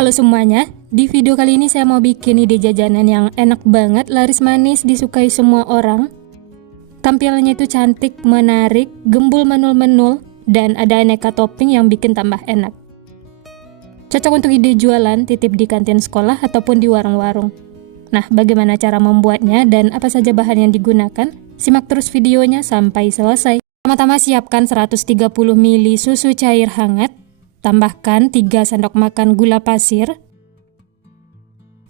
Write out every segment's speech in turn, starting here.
Halo semuanya, di video kali ini saya mau bikin ide jajanan yang enak banget, laris manis, disukai semua orang. Tampilannya itu cantik, menarik, gembul menul-menul, dan ada aneka topping yang bikin tambah enak. Cocok untuk ide jualan, titip di kantin sekolah, ataupun di warung-warung. Nah, bagaimana cara membuatnya dan apa saja bahan yang digunakan? Simak terus videonya sampai selesai. Pertama-tama siapkan 130 ml susu cair hangat. Tambahkan 3 sendok makan gula pasir.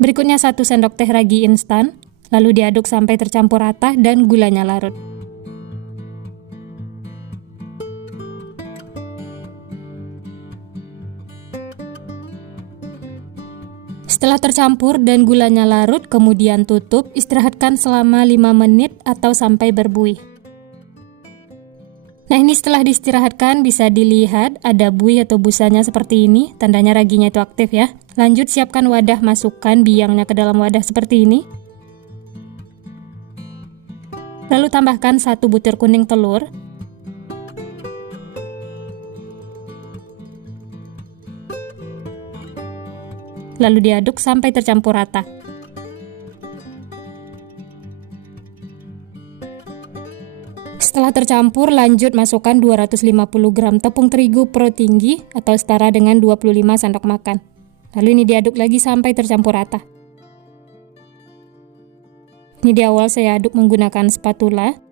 Berikutnya 1 sendok teh ragi instan, lalu diaduk sampai tercampur rata dan gulanya larut. Setelah tercampur dan gulanya larut, kemudian tutup, istirahatkan selama 5 menit atau sampai berbuih. Nah, ini setelah diistirahatkan bisa dilihat ada buih atau busanya seperti ini, tandanya raginya itu aktif ya. Lanjut siapkan wadah, masukkan biangnya ke dalam wadah seperti ini. Lalu tambahkan 1 butir kuning telur. Lalu diaduk sampai tercampur rata. Setelah tercampur, lanjut masukkan 250 gram tepung terigu pro tinggi atau setara dengan 25 sendok makan. Lalu ini diaduk lagi sampai tercampur rata. Ini di awal saya aduk menggunakan spatula.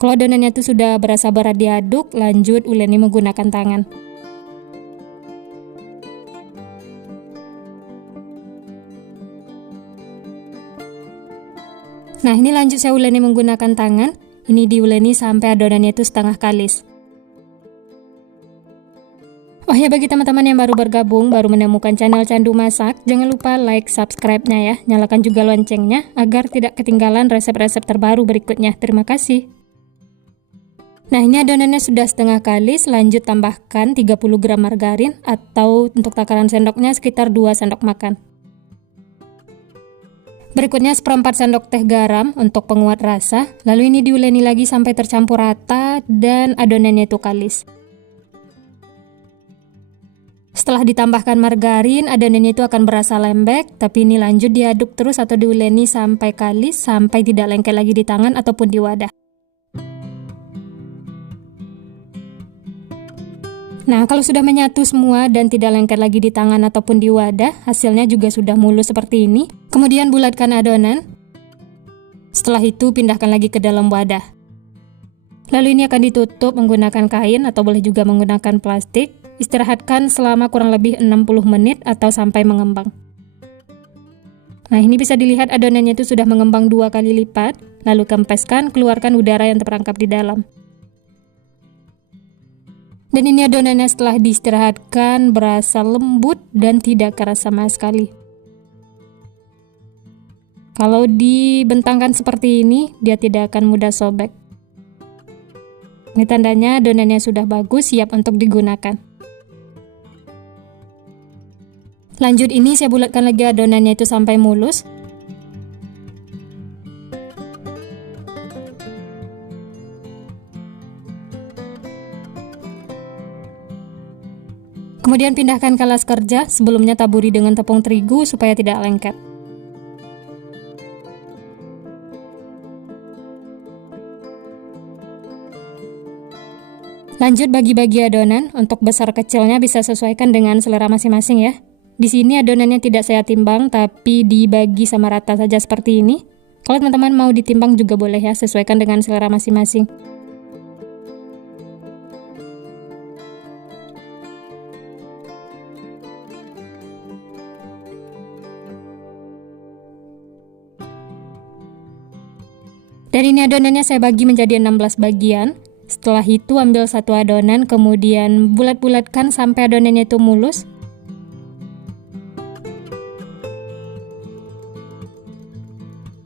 Kalau adonannya itu sudah berasa berat diaduk, lanjut uleni menggunakan tangan. Nah, ini lanjut saya uleni menggunakan tangan. Ini diuleni sampai adonannya itu setengah kalis. Oh ya, bagi teman-teman yang baru bergabung, baru menemukan channel Candu Masak, jangan lupa like, subscribe-nya ya. Nyalakan juga loncengnya agar tidak ketinggalan resep-resep terbaru berikutnya. Terima kasih. Nah, ini adonannya sudah setengah kalis, lanjut tambahkan 30 gram margarin atau untuk takaran sendoknya sekitar 2 sendok makan. Berikutnya 1/4 sendok teh garam untuk penguat rasa, lalu ini diuleni lagi sampai tercampur rata dan adonannya itu kalis. Setelah ditambahkan margarin, adonannya itu akan berasa lembek, tapi ini lanjut diaduk terus atau diuleni sampai kalis, sampai tidak lengket lagi di tangan ataupun di wadah. Nah, kalau sudah menyatu semua dan tidak lengket lagi di tangan ataupun di wadah, hasilnya juga sudah mulus seperti ini. Kemudian bulatkan adonan. Setelah itu pindahkan lagi ke dalam wadah. Lalu ini akan ditutup menggunakan kain atau boleh juga menggunakan plastik. Istirahatkan selama kurang lebih 60 menit atau sampai mengembang. Nah, ini bisa dilihat adonannya itu sudah mengembang 2 kali lipat. Lalu kempeskan, keluarkan udara yang terperangkap di dalam. Dan ini adonannya setelah diistirahatkan berasa lembut dan tidak keras sama sekali. Kalau dibentangkan seperti ini, dia tidak akan mudah sobek. Ini tandanya adonannya sudah bagus, siap untuk digunakan. Lanjut ini saya bulatkan lagi adonannya itu sampai mulus. Kemudian pindahkan ke alas kerja, sebelumnya taburi dengan tepung terigu supaya tidak lengket. Lanjut bagi-bagi adonan, untuk besar kecilnya bisa sesuaikan dengan selera masing-masing ya. Di sini adonannya tidak saya timbang, tapi dibagi sama rata saja seperti ini. Kalau teman-teman mau ditimbang juga boleh ya, sesuaikan dengan selera masing-masing. Dan ini adonannya saya bagi menjadi 16 bagian. Setelah itu ambil 1 adonan, kemudian bulat-bulatkan sampai adonannya itu mulus.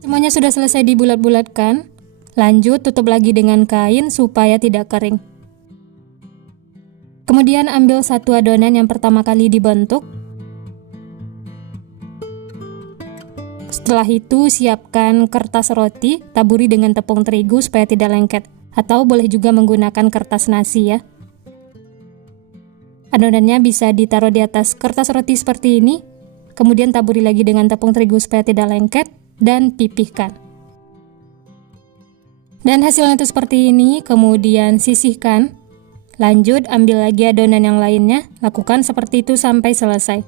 Semuanya sudah selesai dibulat-bulatkan. Lanjut tutup lagi dengan kain supaya tidak kering. Kemudian ambil 1 adonan yang pertama kali dibentuk. Setelah itu siapkan kertas roti, taburi dengan tepung terigu supaya tidak lengket, atau boleh juga menggunakan kertas nasi ya. Adonannya bisa ditaruh di atas kertas roti seperti ini, kemudian taburi lagi dengan tepung terigu supaya tidak lengket, dan pipihkan. Dan hasilnya itu seperti ini, kemudian sisihkan. Lanjut, ambil lagi adonan yang lainnya, lakukan seperti itu sampai selesai.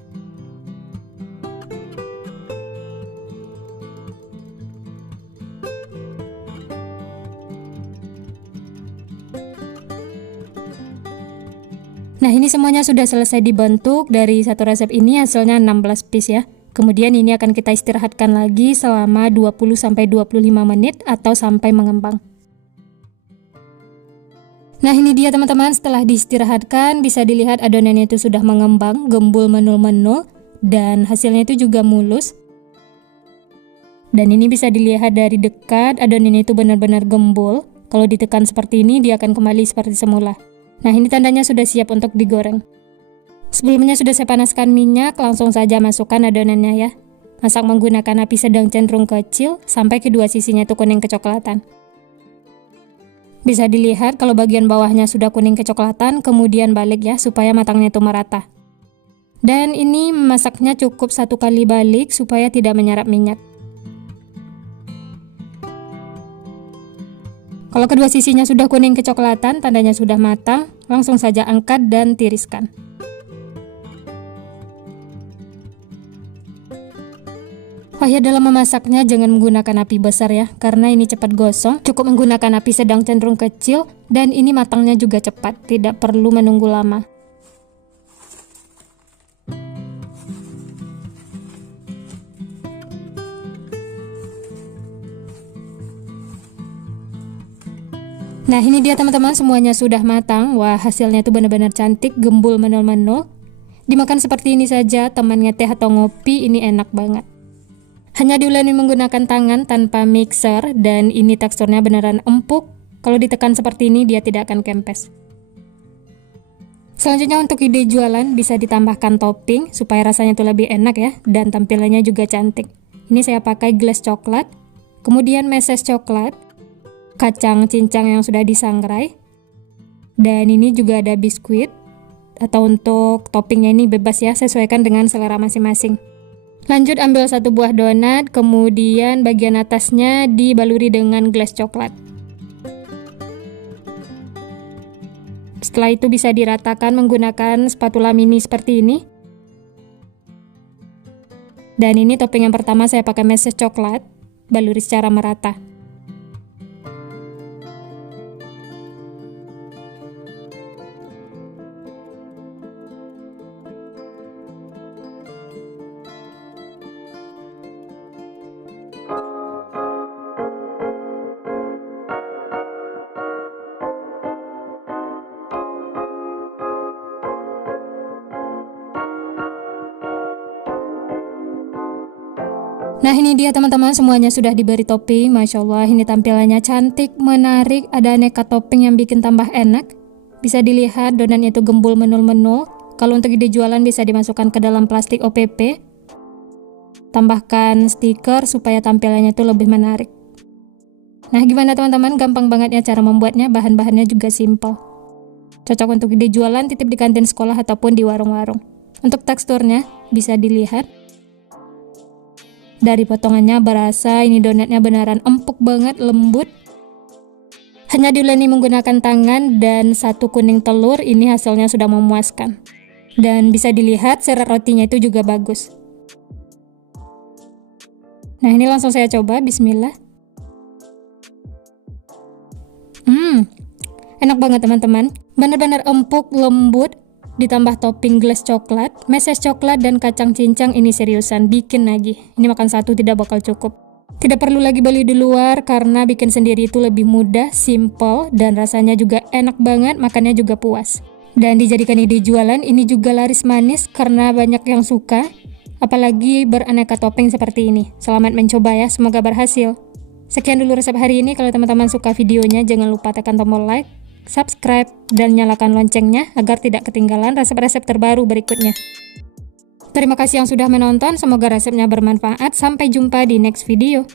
Nah, ini semuanya sudah selesai dibentuk. Dari satu resep ini hasilnya 16 piece ya. Kemudian ini akan kita istirahatkan lagi selama 20-25 menit atau sampai mengembang. Nah, ini dia teman-teman, setelah diistirahatkan bisa dilihat adonannya itu sudah mengembang, gembul menul-menul, dan hasilnya itu juga mulus. Dan ini bisa dilihat dari dekat, adonannya itu benar-benar gembul. Kalau ditekan seperti ini, dia akan kembali seperti semula. Nah, ini tandanya sudah siap untuk digoreng. Sebelumnya sudah saya panaskan minyak, langsung saja masukkan adonannya ya. Masak menggunakan api sedang cenderung kecil, sampai kedua sisinya itu kuning kecoklatan. Bisa dilihat kalau bagian bawahnya sudah kuning kecoklatan, kemudian balik ya, supaya matangnya itu merata. Dan ini memasaknya cukup 1 kali balik, supaya tidak menyerap minyak. Kalau kedua sisinya sudah kuning kecoklatan, tandanya sudah matang, langsung saja angkat dan tiriskan. Oh ya, dalam memasaknya jangan menggunakan api besar ya, karena ini cepat gosong. Cukup menggunakan api sedang cenderung kecil, dan ini matangnya juga cepat, tidak perlu menunggu lama. Nah, ini dia teman-teman, semuanya sudah matang. Wah, hasilnya tuh benar-benar cantik, gembul menul-menul. Dimakan seperti ini saja, temannya teh atau ngopi, ini enak banget. Hanya diuleni menggunakan tangan tanpa mixer, dan ini teksturnya beneran empuk. Kalau ditekan seperti ini, dia tidak akan kempes. Selanjutnya untuk ide jualan, bisa ditambahkan topping supaya rasanya tuh lebih enak ya, dan tampilannya juga cantik. Ini saya pakai glaze coklat, kemudian meses coklat, kacang cincang yang sudah disangrai, dan ini juga ada biskuit. Atau untuk toppingnya ini bebas ya, sesuaikan dengan selera masing-masing. Lanjut ambil 1 buah donat, kemudian bagian atasnya dibaluri dengan glaze coklat. Setelah itu bisa diratakan menggunakan spatula mini seperti ini. Dan ini topping yang pertama saya pakai meses coklat, baluri secara merata. Nah, ini dia teman-teman, semuanya sudah diberi topping. Masya Allah, ini tampilannya cantik, menarik, ada aneka topping yang bikin tambah enak. Bisa dilihat donatnya itu gembul menul-menul. Kalau untuk ide jualan bisa dimasukkan ke dalam plastik OPP. Tambahkan stiker supaya tampilannya itu lebih menarik. Nah, gimana teman-teman? Gampang banget ya cara membuatnya, bahan-bahannya juga simple. Cocok untuk ide jualan, titip di kantin sekolah ataupun di warung-warung. Untuk teksturnya bisa dilihat. Dari potongannya berasa ini donatnya beneran empuk banget, lembut. Hanya diuleni menggunakan tangan dan 1 kuning telur, ini hasilnya sudah memuaskan. Dan bisa dilihat serat rotinya itu juga bagus. Nah, ini langsung saya coba, bismillah. Enak banget teman-teman. Benar-benar empuk, lembut. Ditambah topping glaze coklat, meses coklat, dan kacang cincang, ini seriusan bikin nagih. Ini makan 1 tidak bakal cukup. Tidak perlu lagi beli di luar karena bikin sendiri itu lebih mudah, simple, dan rasanya juga enak banget, makannya juga puas. Dan dijadikan ide jualan, ini juga laris manis karena banyak yang suka, apalagi beraneka topping seperti ini. Selamat mencoba ya, semoga berhasil. Sekian dulu resep hari ini. Kalau teman-teman suka videonya, jangan lupa tekan tombol like, subscribe, dan nyalakan loncengnya agar tidak ketinggalan resep-resep terbaru berikutnya. Terima kasih yang sudah menonton, semoga resepnya bermanfaat. Sampai jumpa di next video.